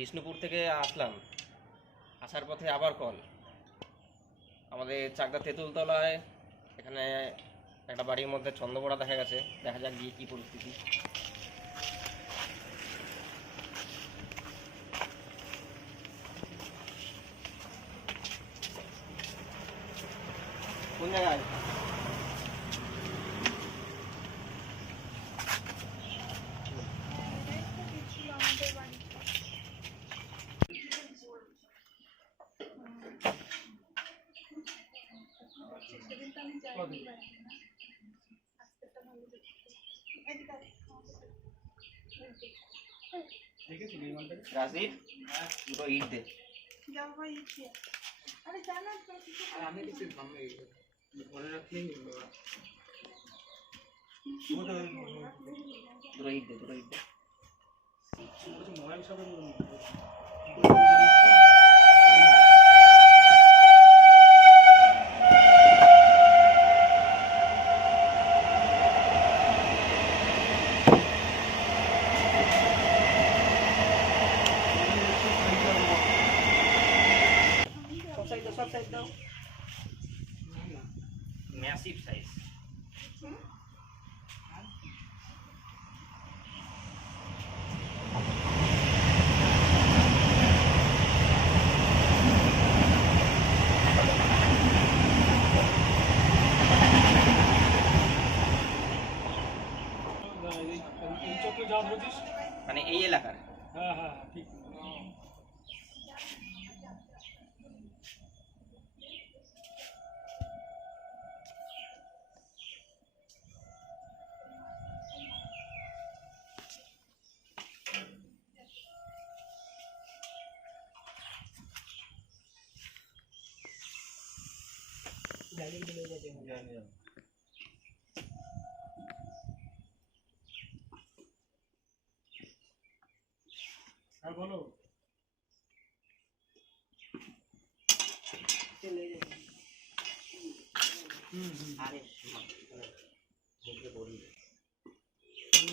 বিষ্ণুপুর থেকে আসলাম, আসার পথে আবার কল। আমাদের চাকদা তেঁতুলতলায় এখানে একটা বাড়ির মধ্যে ছন্দপড়া দেখা গেছে। দেখা যাক গিয়ে কী পরিস্থিতি। কোন জায়গায়? রাজদীপ, দুটো ইট দে। দুটো ইট দে, দুটো ইট দে। সব সাইড দাও। Massive size. মানে এই এলাকার? হ্যাঁ হ্যাঁ ঠিক। হ্যাঁ বলো।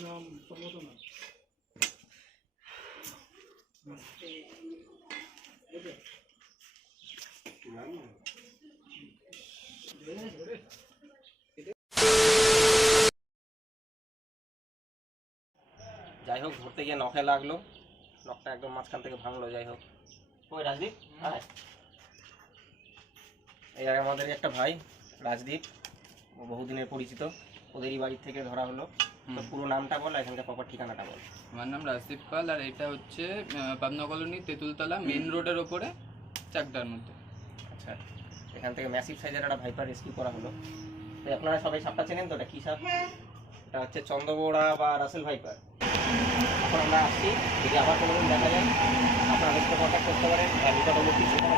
নাম সম্মত না। যাই হোক, ধরতে গিয়ে নখে লাগলো, নখটা একদম মাঝখান থেকে ভাঙলো। যাই হোক, ওই রাজদীপ, হ্যাঁ এই আমাদেরই একটা ভাই রাজদীপ, ও বহুদিনের পরিচিত, ওদেরই বাড়ির থেকে ধরা হলো। তো পুরো নামটা বল, এখানকার প্রপার ঠিকানাটা বল। আমার নাম রাজদীপ পাল, আর এটা হচ্ছে পাবনা কলোনি তেঁতুলতলা মেন রোডের ওপরে চাকদার মধ্যে। আচ্ছা, এখান থেকে ম্যাসিভ সাইজের একটা ভাইপার রেস্কিউ করা হলো। তো আপনারা সবাই সাপটা চেনেন তো? এটা কী সাপ? এটা হচ্ছে চন্দ্রবোড়া বা রাসেল ভাইপার। এখন আমরা আসছি, যদি আবার কোনোদিন দেখা যায় আপনারা হয়তো কন্ট্যাক্ট করতে পারেন, নিকটবর্তী সেখানে